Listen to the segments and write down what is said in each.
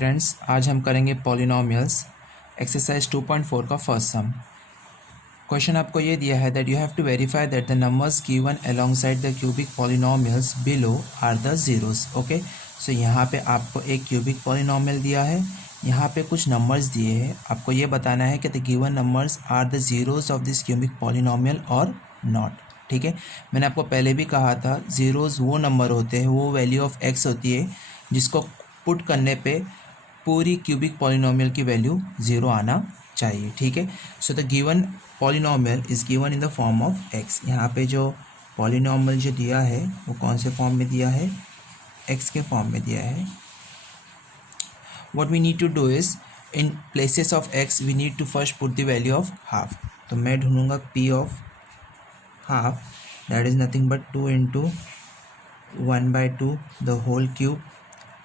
Friends, आज हम करेंगे पॉलिनोमियल्स एक्सरसाइज 2.4 का फर्स्ट सम। क्वेश्चन आपको ये दिया है that you have to verify that the numbers given alongside the cubic polynomials below are the zeros. Okay, so यहाँ पे आपको एक क्यूबिक पॉलिनोमियल दिया है, यहाँ पे कुछ नंबर्स दिए हैं, आपको ये बताना है कि the given numbers are the zeros of this cubic polynomial और नॉट। ठीक है, मैंने आपको पहले भी कहा था जीरोस वो नंबर होते हैं, वो वैल्यू ऑफ एक्स होती है जिसको पुट करने पे पूरी क्यूबिक पॉलिनोमियल की वैल्यू ज़ीरो आना चाहिए। ठीक है, so the given polynomial is given in the form of x. यहाँ पे जो पॉलिनोमियल जो दिया है वो कौन से फॉर्म में दिया है? एक्स के फॉर्म में दिया है। What we need to do is in places of x we need to first put the value of half. तो मैं ढूंढूंगा p of half, that is nothing but 2 into 1/2 the whole cube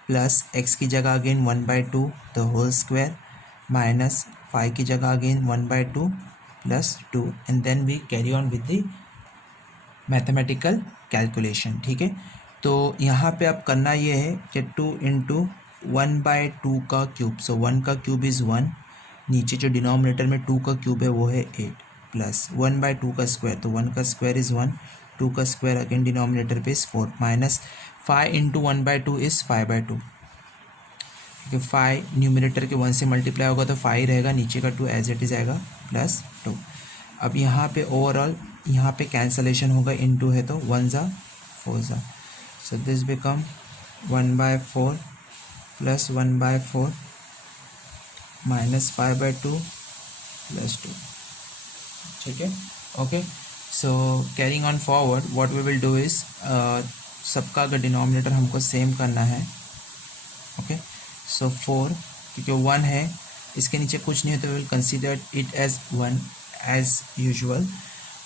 plus x की जगह again 1/2 the whole square minus 5 की जगह again 1/2 plus 2 and then we carry on with the mathematical calculation. ठीक है, तो यहाँ पे अब करना ये है कि 2 इंटू 1/2 का क्यूब, सो 1 का क्यूब इज़ 1, नीचे जो डिनोमिनेटर में 2 का क्यूब है वो है 8 प्लस 1/2 का स्क्वायर, तो 1 का स्क्वायर इज़ 1, 2 का स्क्वायर अगेन डिनोमिनेटर पे इज़ 4 माइनस 5 इंटू 1/2 इज़ 5/2। क्योंकि 5 न्यूमिनेटर के 1 से मल्टीप्लाई होगा तो 5 रहेगा, नीचे का 2 एज इट इज़ आएगा प्लस 2। अब यहाँ पे ओवरऑल यहाँ पे कैंसलेशन होगा, इनटू है तो 1 ज़ा 4 ज़ा, so this become 1/4 plus 1/4 minus 5/2 plus 2। ठीक है, okay, so carrying on forward what we will do is सबका अगर डिनोमिनेटर हमको सेम करना है, ओके, सो 4 क्योंकि 1 है, इसके नीचे कुछ नहीं है तो will consider it as 1 as usual,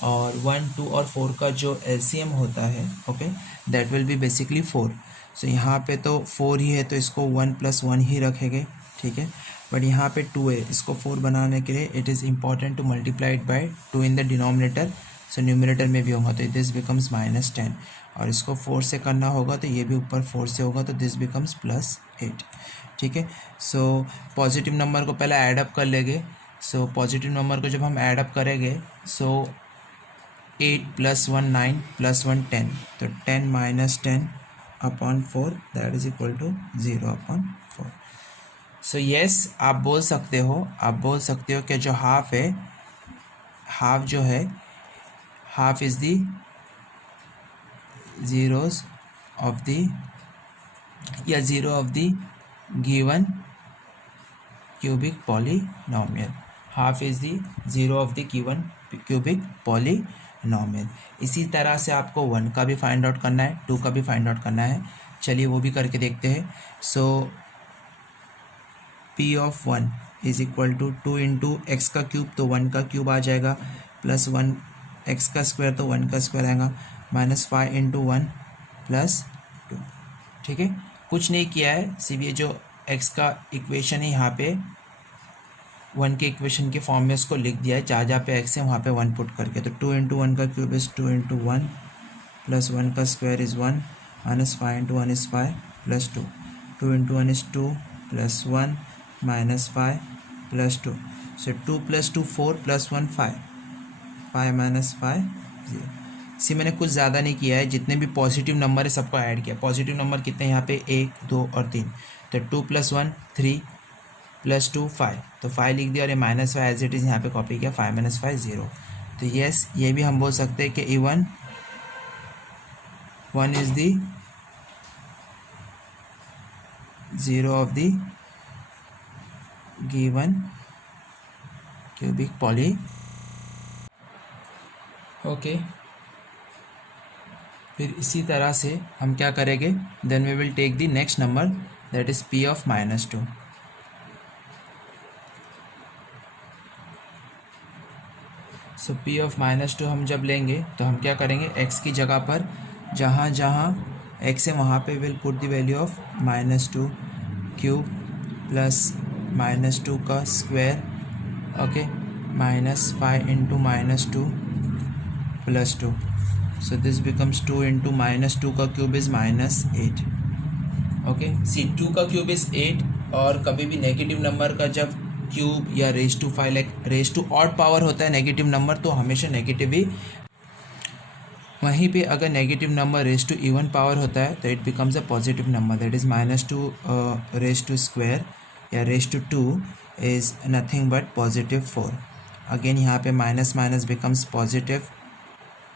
और 1, 2 और 4 का जो एलसीएम होता है, okay, that will be basically 4। सो यहाँ पे तो 4 ही है तो इसको 1 + 1 ही रखेंगे। ठीक है, बट यहाँ पे 2 है, इसको 4 बनाने के लिए it is important to multiply it by 2 in the denominator, so numerator में भी होगा तो दिस बिकम्स -10, और इसको 4 से करना होगा तो ये भी ऊपर 4 से होगा तो दिस बिकम्स +8। ठीक है, सो पॉजिटिव नंबर को पहले ऐड अप कर लेंगे। सो पॉजिटिव नंबर को जब हम ऐड अप करेंगे, सो 8 + 1 9 + 1 10, तो 10 - 10 upon 4 that is equal to 0/4। So yes, आप बोल सकते हो कि जो हाफ है, हाफ जो है, half is the zeros of the zero of the given cubic polynomial, half is the zero of the given cubic polynomial। इसी तरह से आपको 1 का भी फाइंड आउट करना है, 2 का भी फाइंड आउट करना है, चलिए वो भी करके देखते हैं। So p of 1 is equal to 2 into x का क्यूब, तो 1 का क्यूब आ जाएगा, प्लस 1 एक्स का स्क्वायर, तो 1 का स्क्वायर आएगा, माइनस 5 इंटू 1 प्लस 2। ठीक है, कुछ नहीं किया है, सिर्फ ये जो x का इक्वेशन है यहाँ पे 1 के इक्वेशन के फॉर्म में उसको लिख दिया है, जहाँ पे x है वहाँ पे 1 पुट करके, तो 2 इंटू 1 का क्यूब इज़ 2 इंटू 1 प्लस 1 का square is 1 minus 5 into 1 is 5 plus 2, 2 into 1 is 2 plus 1 minus 5 plus 2, so 2 + 2 4 plus 1 5, 5 minus 5 0। इसी मैंने कुछ ज़्यादा नहीं किया है, जितने भी पॉजिटिव नंबर है सबको ऐड किया। पॉजिटिव नंबर कितने यहाँ पे 1 2 और 3, तो 2 + 1 3 प्लस 2 5, तो 5 लिख दिया, और ये -5 एज इट इज़ यहाँ पे कॉपी किया, 5 - 5 0। तो येस, ये भी हम बोल सकते हैं कि even 1 is the zero of the given cubic poly. Okay, फिर इसी तरह से हम क्या करेंगे, then we will take the next number that is p of -2। So p of -2 हम जब लेंगे तो हम क्या करेंगे, x की जगह पर जहाँ जहाँ x है वहाँ पे will put the value of -2 cube plus -2 का square, okay, minus 5 into -2 plus 2, so this becomes 2 into -2 का क्यूब इज़ -8। ओके, सी 2 का क्यूब इज़ 8 और कभी भी नेगेटिव नंबर का जब क्यूब या raise to 5 like raise to odd power होता है नेगेटिव नंबर, तो हमेशा नेगेटिव ही। वहीं पे अगर negative number raise to even power होता है तो it becomes a positive number, that is -2 raise to square या raise to 2 is nothing but positive 4। Again यहाँ पे minus minus becomes positive,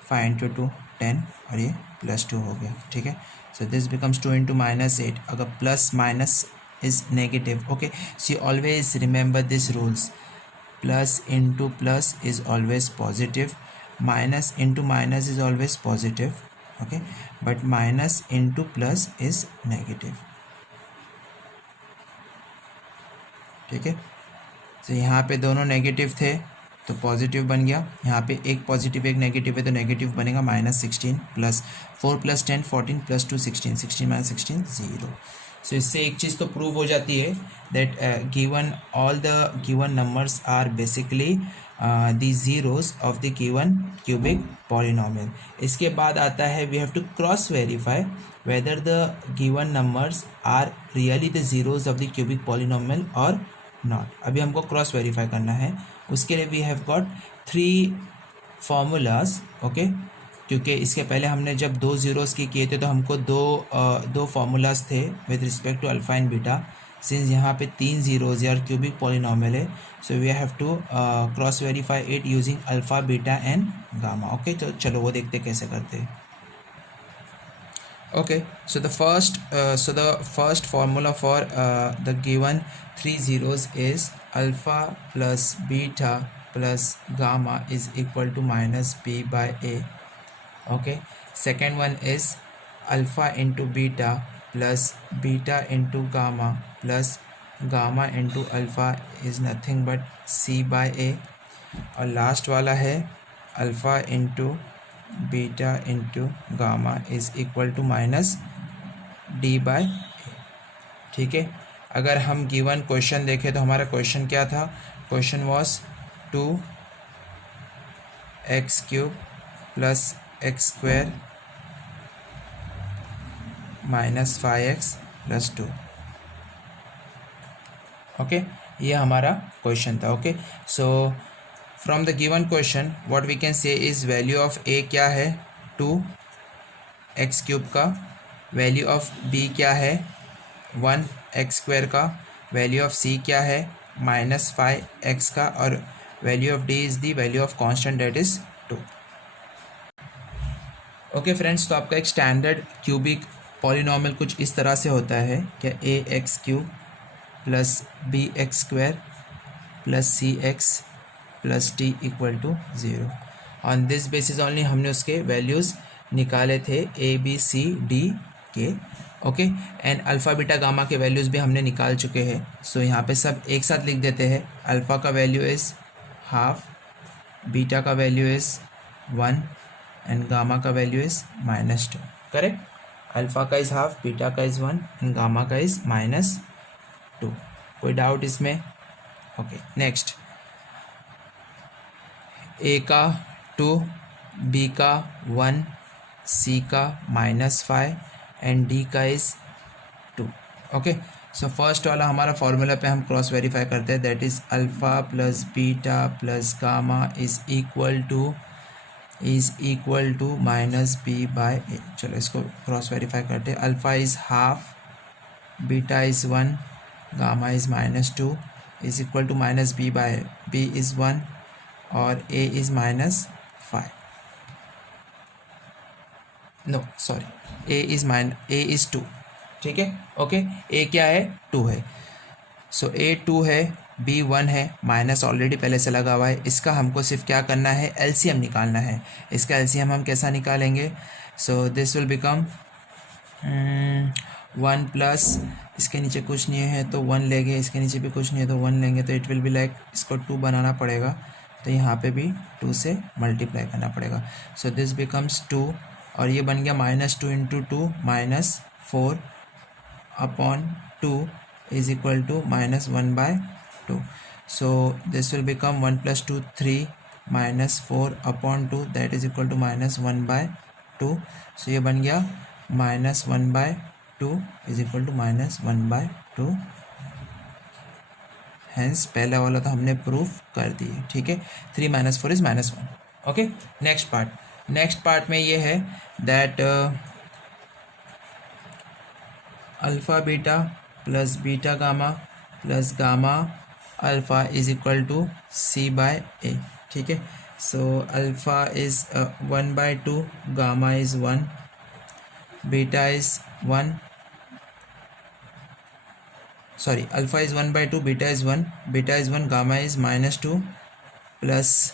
5 into 2 10 और ये +2 हो गया, ठीक है। So this becomes 2 into -8। अगर plus minus is negative, okay, so always remember this rules, plus into plus is always positive, minus into minus is always positive, okay, but minus into plus is negative, ठीक है। तो यहाँ पे दोनों negative थे तो positive बन गया, यहाँ पे एक पॉजिटिव एक नेगेटिव है तो नेगेटिव बनेगा -16 प्लस 4 + 10 14 + 2 16, 16 - 16 0। सो इससे एक चीज़ तो प्रूव हो जाती है that given all the given numbers are basically the zeros of the given cubic polynomial. इसके बाद आता है we have to cross verify whether the given numbers are really the zeros of the cubic polynomial और not. अभी हमको cross verify करना है, उसके लिए we have got 3 formulas, okay, क्योंकि इसके पहले हमने जब 2 ज़ीरोज़ की किए थे तो हमको दो फार्मूलाज थे with respect to alpha and beta. Since यहाँ पे 3 ज़ीरोज़ यार क्यूबिक पॉलिनोमियल है, so we have to cross verify it using alpha beta and gamma, okay. तो चलो वो देखते कैसे करते हैं। Okay, so the first formula for the given 3 zeros is alpha plus beta plus gamma is equal to -b by a. Okay, second one is alpha into beta plus beta into gamma plus gamma into alpha is nothing but c by a. और last वाला है alpha into beta into gamma is equal to -d by a, ठीक है। अगर हम given question देखें तो हमारा क्वेश्चन क्या था, question was 2x³ + x² - 5x + 2, okay, ये हमारा क्वेश्चन था, okay. So from the given question what we can say is value of a क्या है 2x³ का, वैल्यू ऑफ b क्या है 1x² का, वैल्यू ऑफ c क्या है -5x का, और value of d is the value of constant that is 2। Okay friends, तो आपका एक स्टैंडर्ड क्यूबिक पॉलिनोमियल कुछ इस तरह से होता है क्या ax³ + bx² + cx + d = 0। On this basis only हमने उसके वैल्यूज़ निकाले थे a b c d के, okay, and alpha beta gamma के वैल्यूज़ भी हमने निकाल चुके हैं। सो यहाँ पे सब एक साथ लिख देते हैं, अल्फ़ा का वैल्यू इज़ हाफ, बीटा का वैल्यू इज़ 1 एंड गामा का वैल्यू इज़ -2, करेक्ट। अल्फ़ा का इज़ हाफ, बीटा का इज़ 1 एंड गामा का इज़ -2। कोई डाउट इसमें? ओके, नेक्स्ट, ए का 2, बी का 1, सी का -5 एंड डी का इज़ 2, ओके। सो फर्स्ट वाला हमारा फॉर्मूला पे हम क्रॉस वेरीफाई करते हैं, that is alpha plus beta plus gamma is equal to -b by a। चलो इसको क्रॉस वेरीफाई करते हैं, alpha is half, beta is 1, gamma is -2 is equal to -b by b is 1 और a is -5, no sorry a is 2, ठीक है, okay. a क्या है 2 है, सो a 2 है, b 1 है, माइनस ऑलरेडी पहले से लगा हुआ है, इसका हमको सिर्फ क्या करना है LCM निकालना है। इसका LCM हम कैसा निकालेंगे, सो दिस विल बिकम 1 प्लस इसके नीचे कुछ नहीं है तो 1 लेंगे, इसके नीचे भी कुछ नहीं है तो 1 लेंगे, तो इट विल बी लाइक इसको 2 बनाना पड़ेगा, तो यहाँ पे भी 2 से मल्टीप्लाई करना पड़ेगा। सो दिस बिकम्स 2 और ये बन गया -2 × 2 -4 upon 2 is equal to -1/2। So this will become 1 + 2 3 -4 upon 2 that is equal to -1/2। सो ये बन गया -1/2 इज इक्वल टू -1/2 हैंस पहला वाला तो हमने प्रूफ कर दिए, ठीक है। 3 - 4 इज -1। ओके, नेक्स्ट पार्ट में ये है that alpha beta plus beta gamma plus gamma alpha is equal to C/A, ठीक है। So alpha is 1/2, gamma is 1, beta is 1, sorry, alpha is 1/2, beta is 1, gamma is -2 plus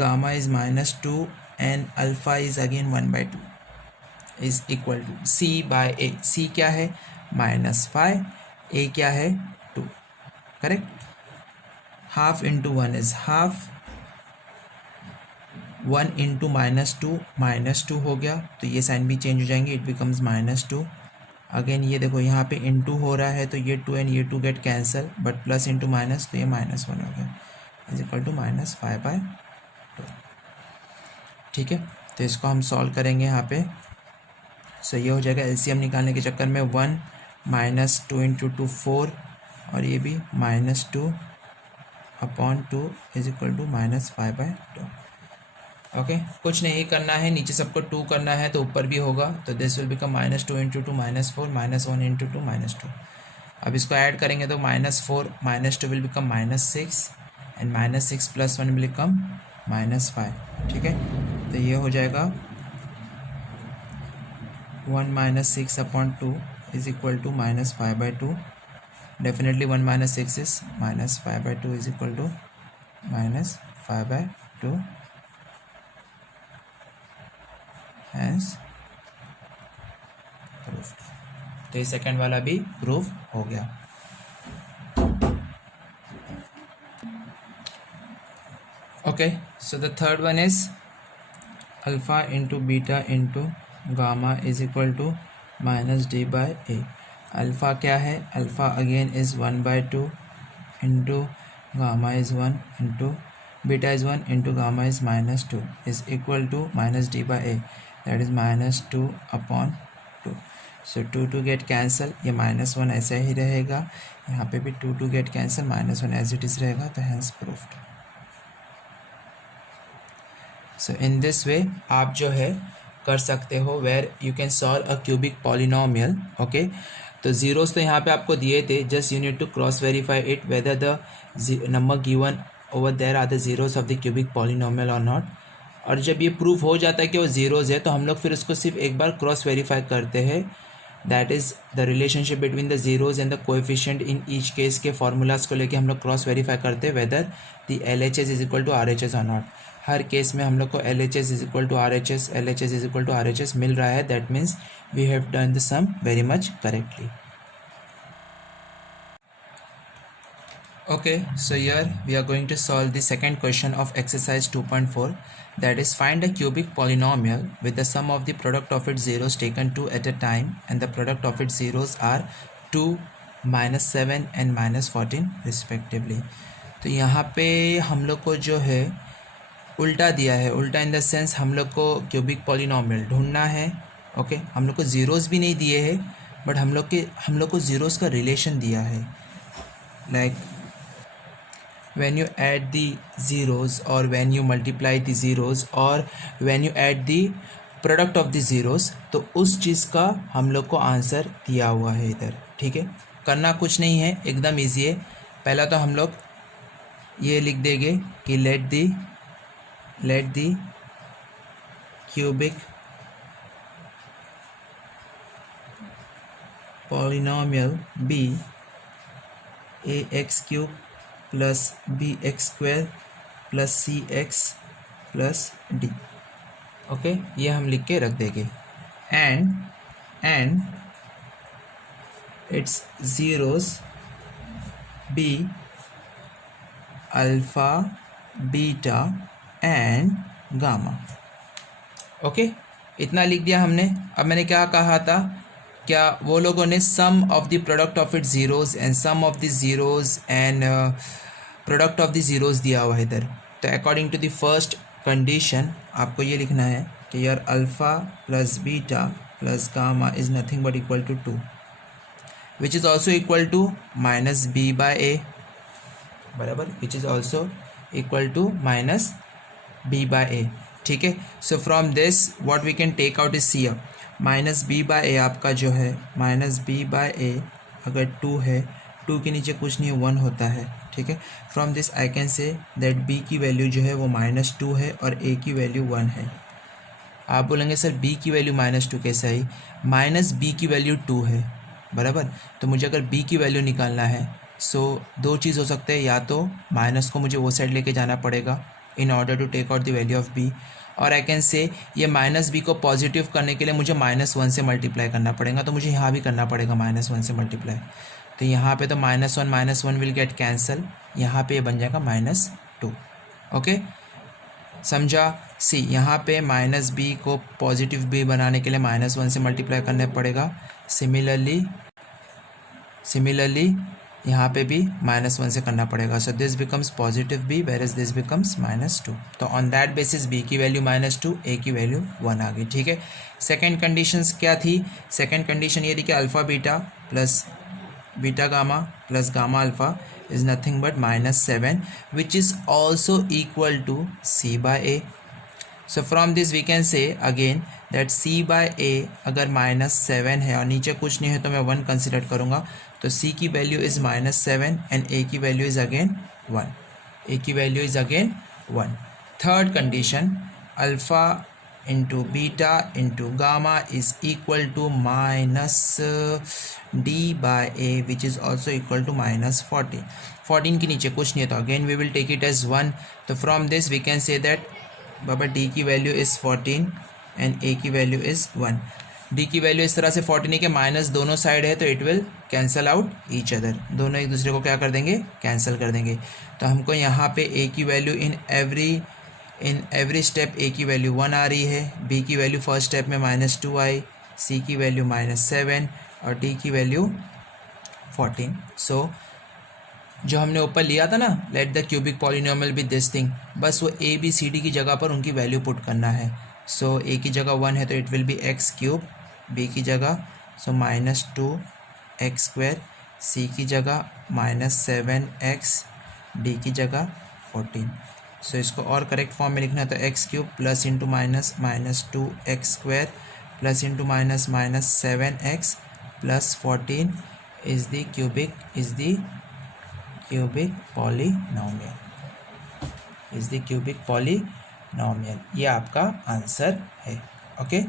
gamma is -2 and alpha is again 1/2 is equal to C/A। C क्या है -5, A क्या है 2, correct. Half into 1 is half, 1 into -2 हो गया, तो ये sign भी change हो जाएंगे, इट बिकम्स -2। अगेन ये देखो यहाँ पे इंटू हो रहा है, तो ये 2 एंड ये 2 get cancel, but plus into minus, तो ये -1 हो गया, इज इक्वल टू -5/2, ठीक है। तो इसको हम सॉल्व करेंगे यहाँ पे। सो ये हो जाएगा, एलसीएम निकालने के चक्कर में 1 - 2 × 2 4, और ये भी -2/2 इज इक्वल टू -5/2। ओके, कुछ नहीं करना है, नीचे सबको 2 करना है तो ऊपर भी होगा, तो दिस विल बिकम -2 × 2 -4 -1 × 2 -2। अब इसको ऐड करेंगे तो -4 -2 will become -6 and -6 + 1 will become -5, ठीक है। तो ये हो जाएगा 1 - 6/2 is equal to -5/2। Definitely 1 - 6 is -5/2 is equal to -5/2, hence proof. तो ये सेकेंड वाला भी प्रूफ हो गया। Okay, so the third one is alpha into beta into gamma is equal to -D/A। Alpha क्या है, alpha again is 1/2 into gamma is 1 into beta is 1 into gamma is -2 is equal to -D/A, that is -2/2। So 2 get cancel, ये -1 ऐसा ही रहेगा, यहाँ पे भी 2 get cancel, -1 as it is रहेगा, तो hence proved. So in this way आप जो है कर सकते हो, where you can solve a cubic polynomial. Okay, तो जीरोस तो यहाँ पे आपको दिए थे, just you need to cross verify it whether the number given over there are the zeros of the cubic polynomial और नॉट। और जब ये प्रूफ हो जाता है कि वो जीरोज़ है, तो हम लोग फिर उसको सिर्फ एक बार क्रॉस वेरीफाई करते हैं, that is the relationship between the zeros and the coefficient in each case के फार्मूलाज को लेके हम लोग क्रॉस वेरीफाई करते हैं whether the LHS is equal to RHS और नॉट। हर केस में हम लोग को LHS is equal to RHS, LHS is equal to RHS मिल रहा है, that means we have done the sum very much correctly. Okay, so here we are going to solve the second question of exercise 2.4, that is find a cubic polynomial with the sum of the product of its zeros taken 2 at a time and the product of its zeros are 2, -7 and -14 respectively। तो यहाँ पे हम लोग को जो है उल्टा दिया है, उल्टा इन द सेंस हम लोग को क्यूबिक पॉलिनोमियल ढूंढना है। ओके, हम लोग को ज़ीरोज़ भी नहीं दिए हैं, बट हम लोग को ज़ीरोज़ का रिलेशन दिया है, like when you add the zeros or when you multiply the zeros or when you add the product of the zeros, तो उस चीज़ का हम लोग को आंसर दिया हुआ है इधर, ठीक है। करना कुछ नहीं है, एकदम इजी है। पहला तो हम लोग ये लिख देंगे कि let the cubic polynomial be ax³ plus bx² plus cx plus d। Okay, ये हम लिख के रख देंगे, and it's zeros be alpha beta and gamma. Okay, इतना लिख दिया हमने। अब मैंने क्या कहा था, क्या वो लोगों ने sum of the product of it zeros and sum of the zeros and product of the zeros दिया हुआ है इधर। तो according to the first condition आपको ये लिखना है कि यार alpha plus beta plus gamma is nothing but equal to 2, which is also equal to -B/A। बराबर, which is also equal to minus B by A. ठीक है. So from this what we can take out is C up. Minus B by A आपका जो है minus B by ए अगर 2 है, 2 के नीचे कुछ नहीं 1 होता है. ठीक है. From this I can say that B की वैल्यू जो है वो -2 है और ए की वैल्यू 1 है. आप बोलेंगे सर बी की वैल्यू -2 कैसे आई? माइनस बी की वैल्यू 2 है, बराबर. तो मुझे अगर बी की वैल्यू निकालना है सो दो चीज़ हो सकते हैं, या तो माइनस को मुझे वो साइड लेके जाना पड़ेगा in order to take out the value of B, और आई कैन से ये माइनस बी को पॉजिटिव करने के लिए मुझे -1 से मल्टीप्लाई करना पड़ेगा. तो मुझे यहाँ भी करना पड़ेगा -1 से मल्टीप्लाई. तो यहाँ पे तो -1 विल गेट कैंसल, यहाँ पे बन जाएगा -2. ओके, समझा. सी यहाँ पे माइनस बी को पॉजिटिव बी बनाने के लिए -1 से मल्टीप्लाई करना पड़ेगा. सिमिलरली यहाँ पे भी -1 से करना पड़ेगा. So this becomes positive B whereas this becomes -2. तो ऑन दैट बेसिस बी की वैल्यू -2, ए की वैल्यू 1 आ गई. ठीक है. सेकेंड कंडीशंस क्या थी? सेकेंड कंडीशन ये थी कि alpha beta plus beta gamma plus gamma alpha is nothing but -7, which is also equal to c by a. So from this we can say again that c by a अगर -7 है और नीचे कुछ नहीं है तो मैं 1 कंसिडर करूँगा. तो c की वैल्यू इज़ -7 एंड a की वैल्यू इज़ अगेन 1. a की value is again 1. Third condition alpha into beta into gamma is equal to -d by a which is also equal to -14. 14 के नीचे कुछ नहीं है तो again we will take it as 1. तो from this we can say that बाबा d की value is 14 and a की वैल्यू इज़ 1. d की वैल्यू इस तरह से 14 है कि माइनस दोनों साइड है तो it will cancel out each other. दोनों एक दूसरे को क्या कर देंगे? कैंसिल कर देंगे. तो हमको यहाँ पे a की value in every step a की वैल्यू 1 आ रही है, b की वैल्यू फर्स्ट स्टेप में -2 आई, c की वैल्यू -7 और d की वैल्यू 14. सो जो हमने ऊपर लिया था ना, let the cubic polynomial with this thing, बस वो a b c d की जगह पर उनकी वैल्यू पुट करना है. सो a की जगह 1 है तो it will be x3, b की जगह सो -2x², c की जगह -7x, d की जगह 14. सो इसको और करेक्ट फॉर्म में लिखना है तो x³ plus into minus -2x² plus into minus -7x plus 14 is the cubic polynomial. ये आपका आंसर है. ओके.